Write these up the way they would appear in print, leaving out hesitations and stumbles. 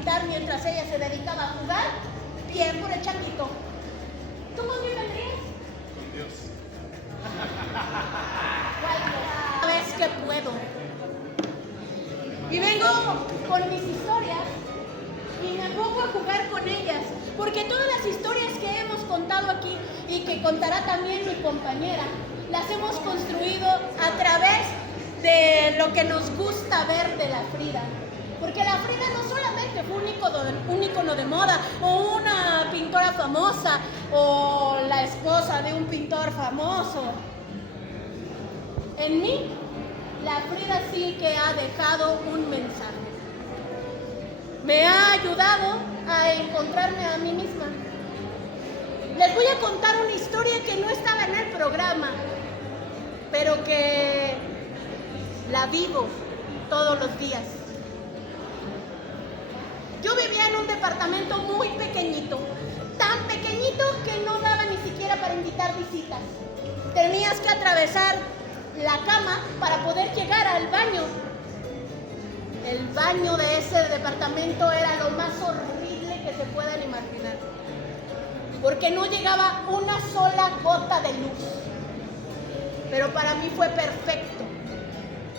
pintar mientras ella se dedicaba a jugar. Bien por el changuito. ¿Tú con quién vendrías? Con Dios. Cada vez que puedo. Y vengo con mis historias y me pongo a jugar con ellas. Porque todas las historias que hemos contado aquí y que contará también mi compañera, las hemos construido a través de lo que nos gusta ver de la Frida. Porque la Frida no solamente fue un ícono de moda, o una pintora famosa, o la esposa de un pintor famoso. En mí, la Frida sí que ha dejado un mensaje. Me ha ayudado a encontrarme a mí misma. Les voy a contar una historia que no estaba en el programa, pero que la vivo todos los días. Yo vivía en un departamento muy pequeñito, tan pequeñito que no daba ni siquiera para invitar visitas. Tenías que atravesar la cama para poder llegar al baño. El baño de ese departamento era lo más horrible que se puedan imaginar, porque no llegaba una sola gota de luz. Pero para mí fue perfecto,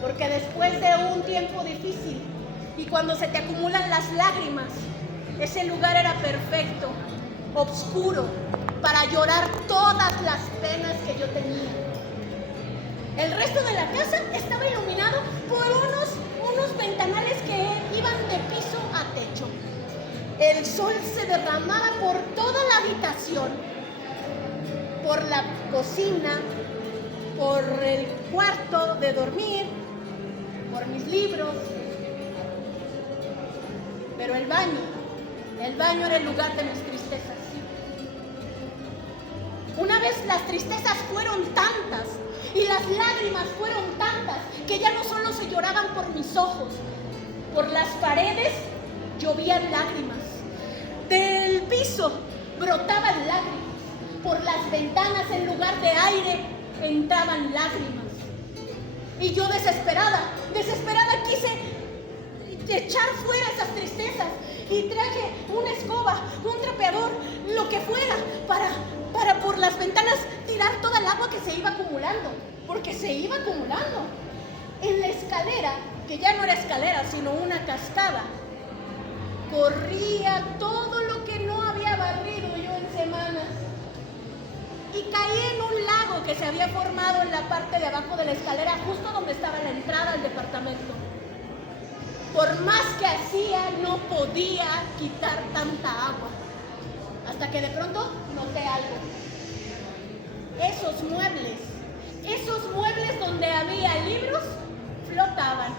porque después de un tiempo difícil y cuando se te acumulan las lágrimas, ese lugar era perfecto, oscuro, para llorar todas las penas que yo tenía. El resto de la casa estaba iluminado por unos ventanales que iban de piso a techo. El sol se derramaba por toda la habitación, por la cocina, por el cuarto de dormir, por mis libros. Pero el baño era el lugar de mis tristezas. Una vez las tristezas fueron tantas y las lágrimas fueron tantas que ya no solo se lloraban por mis ojos, por las paredes llovían lágrimas, del piso brotaban lágrimas, por las ventanas en lugar de aire entraban lágrimas. Y yo desesperada quise echar fuera esas tristezas y traje una escoba, un trapeador, lo que fuera, para por las ventanas tirar toda el agua que se iba acumulando, porque se iba acumulando. En la escalera, que ya no era escalera, sino una cascada, corría todo lo que no había barrido yo en semanas. Y caí en un lago que se había formado en la parte de abajo de la escalera, justo donde estaba la entrada al departamento. Por más que hacía, no podía quitar tanta agua. Hasta que de pronto noté algo. Esos muebles donde había libros, flotaban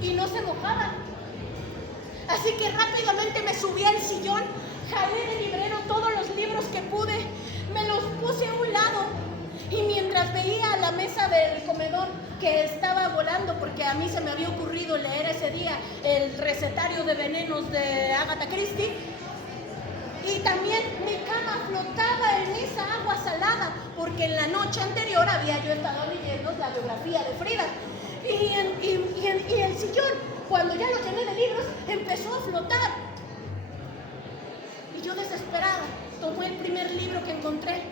y no se mojaban. Así que rápidamente me subí al sillón, jalé del librero todos los libros que pude, me los puse a un lado y mientras veía la mesa del comedor que estaba volando, porque a mí se me había ocurrido leer ese día el recetario de venenos de Agatha Christie, y también mi cama flotaba en esa agua salada, porque en la noche anterior había yo estado leyendo la biografía de Frida. Y el sillón, cuando ya lo llené de libros, empezó a flotar. Y yo desesperada, tomé el primer libro que encontré.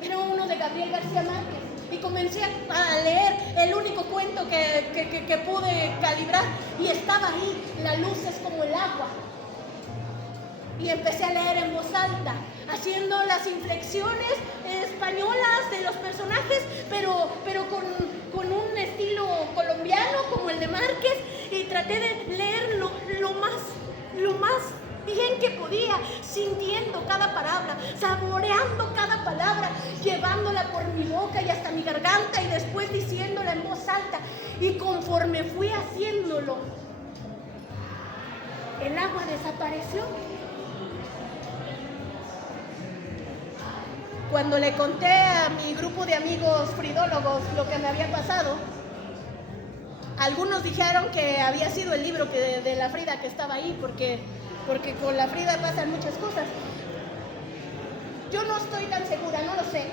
Era uno de Gabriel García Márquez. Y comencé a leer el único cuento que pude calibrar. Y estaba ahí, la luz es como el agua. Y empecé a leer en voz alta, haciendo las inflexiones españolas de los personajes, pero con un estilo colombiano como el de Márquez, y traté de leer lo más bien que podía, sintiendo cada palabra, saboreando cada palabra, llevándola por mi boca y hasta mi garganta y después diciéndola en voz alta. Y conforme fui haciéndolo, el agua desapareció. Cuando le conté a mi grupo de amigos fridólogos lo que me había pasado, algunos dijeron que había sido el libro de la Frida que estaba ahí, porque con la Frida pasan muchas cosas. Yo no estoy tan segura, no lo sé.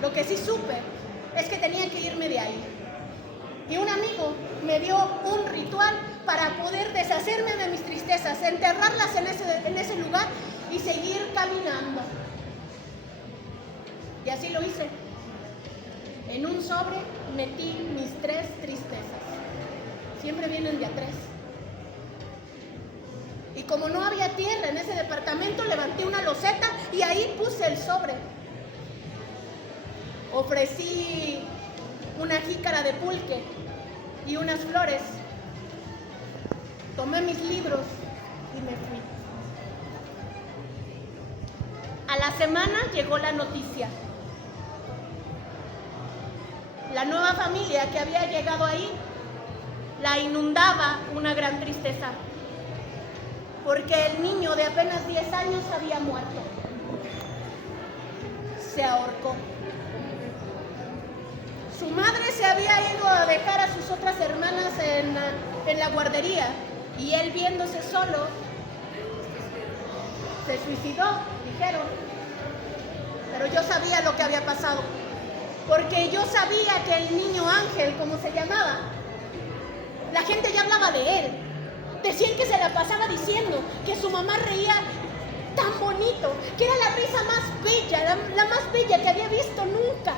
Lo que sí supe es que tenía que irme de ahí. Y un amigo me dio un ritual para poder desaparecer deshacerme de mis tristezas, enterrarlas en ese lugar y seguir caminando. Y así lo hice. En un sobre metí mis 3 tristezas. Siempre vienen de a 3. Y como no había tierra en ese departamento, levanté una loseta y ahí puse el sobre. Ofrecí una jícara de pulque y unas flores. Tomé mis libros y me fui. A la semana llegó la noticia. La nueva familia que había llegado ahí la inundaba una gran tristeza, porque el niño de apenas 10 años había muerto. Se ahorcó. Su madre se había ido a dejar a sus otras hermanas en la guardería y él, viéndose solo, se suicidó, dijeron. Pero yo sabía lo que había pasado, porque yo sabía que el niño Ángel, como se llamaba, la gente ya hablaba de él. Decían que se la pasaba diciendo que su mamá reía tan bonito, que era la risa más bella, la más bella que había visto nunca.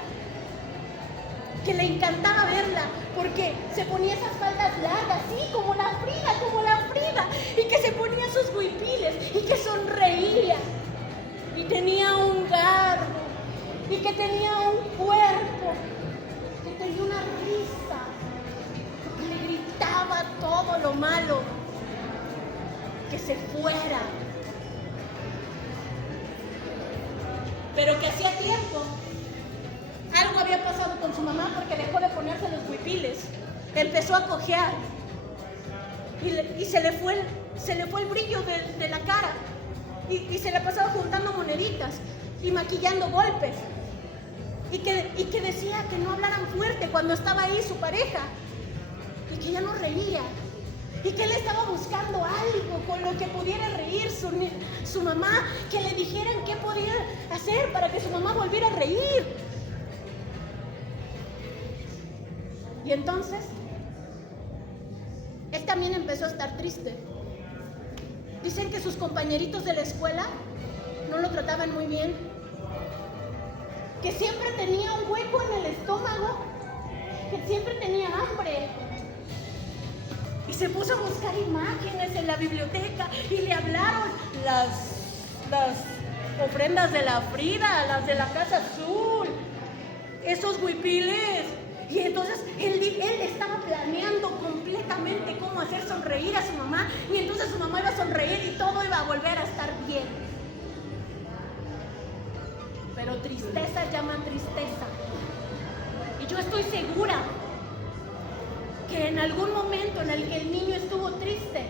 Que le encantaba verla, porque se ponía esas faldas largas, sí, como la Frida, y que se ponía sus huipiles, y que sonreía, y tenía un garbo, y que tenía un cuerpo, que tenía una risa, que le gritaba todo lo malo, que se fuera. Pero que hacía tiempo algo había pasado con su mamá, porque dejó de ponerse los huipiles, empezó a cojear y se le fue el brillo de la cara y se la pasaba juntando moneditas y maquillando golpes y que decía que no hablaran fuerte cuando estaba ahí su pareja y que ya no reía y que él estaba buscando algo con lo que pudiera reír su mamá, que le dijeran qué podía hacer para que su mamá volviera a reír. Y entonces, él también empezó a estar triste. Dicen que sus compañeritos de la escuela no lo trataban muy bien, que siempre tenía un hueco en el estómago, que siempre tenía hambre. Y se puso a buscar imágenes en la biblioteca y le hablaron las ofrendas de la Frida, las de la Casa Azul, esos huipiles. Y entonces él estaba planeando completamente cómo hacer sonreír a su mamá, y entonces su mamá iba a sonreír y todo iba a volver a estar bien. Pero tristeza llama tristeza. Y yo estoy segura que en algún momento en el que el niño estuvo triste,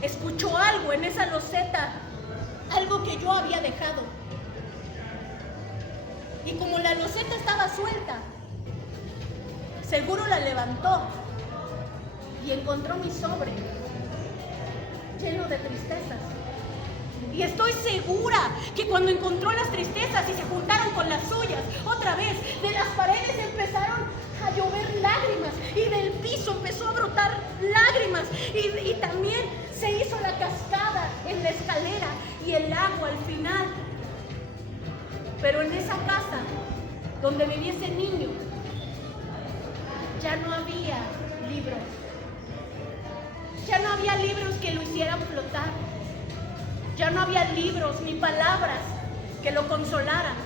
escuchó algo en esa loseta, algo que yo había dejado. Y como la loseta estaba suelta, seguro la levantó y encontró mi sobre lleno de tristezas. Y estoy segura que cuando encontró las tristezas y se juntaron con las suyas, otra vez, de las paredes empezaron a llover lágrimas y del piso empezó a brotar lágrimas y también se hizo la cascada en la escalera y el agua al final. Pero en esa casa donde vivía ese niño, ya no había libros. Ya no había libros que lo hicieran flotar. Ya no había libros ni palabras que lo consolaran.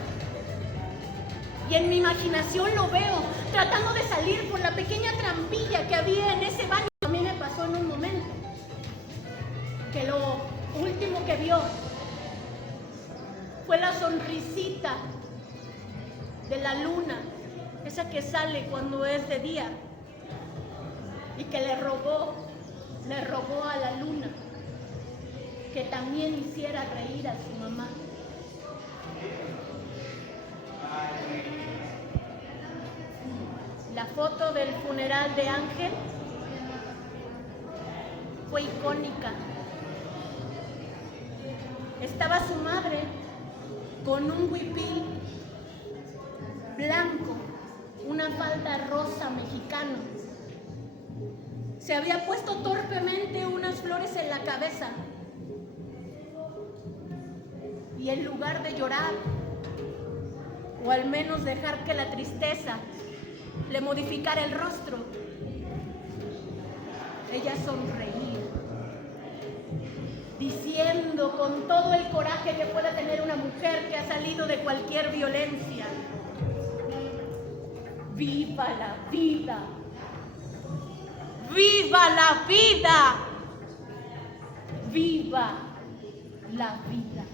Y en mi imaginación lo veo tratando de salir por la pequeña trampilla que había en ese baño. A mí me pasó en un momento que lo último que vio fue la sonrisita de la luna, esa que sale cuando es de día, y que le rogó a la luna que también hiciera reír a su mamá. La foto del funeral de Ángel fue icónica. Estaba su madre con un huipil blanco, una falda rosa mexicano, se había puesto torpemente unas flores en la cabeza y en lugar de llorar, o al menos dejar que la tristeza le modificara el rostro, ella sonreía, diciendo con todo el coraje que pueda tener una mujer que ha salido de cualquier violencia: ¡viva la vida! ¡Viva la vida! ¡Viva la vida!